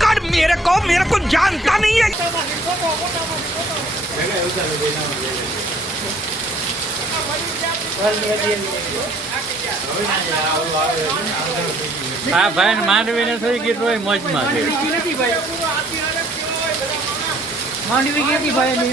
कर मेरे को मेरे को जानता नहीं है આ ભાઈ માંડવી ને થઈ ગઈ તોય મોજમાં છે માંડવી કેતી ભાઈ એની